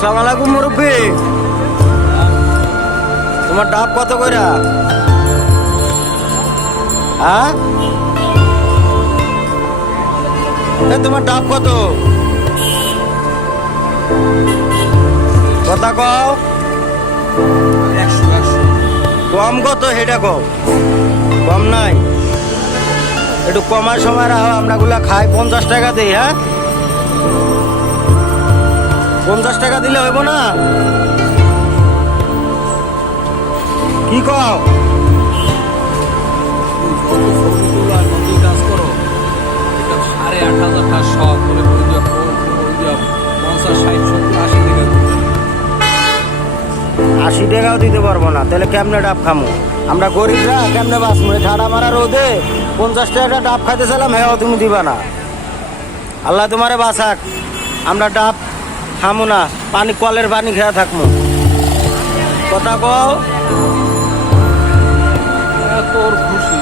আসসালামু আলাইকুম মুরব্বী। তোমার ডাব কত কইরা? হ্যাঁ, তোমার ডাব কত? কথা কও। কম কত সেটা কও। কম নাই, একটু কমার সময় রাখো। আমরা গুলা খাই 50 টাকা দিই। হ্যাঁ, 50 টাকা দিলে হইব না? কি কও? কাজ করো 8,500 টাকা শখ করে 50, 60, 70, 80 টাকা 80 টাকাও দিতে পারবো না, তাহলে কেমনে ডাব খামো? আমরা গরিবরা কেমনে বাঁচবো? ঠাড়া মারা রোদে 50 টাকা ডাব খাইতে চাইলাম, হ্যাঁ তুমি দিবা না। আল্লাহ তোমারে বাঁচাক। আমরা ডাব খামো না, পানি কলের পানি খেয়ে থাকবো। কথা কও। তোর খুশি।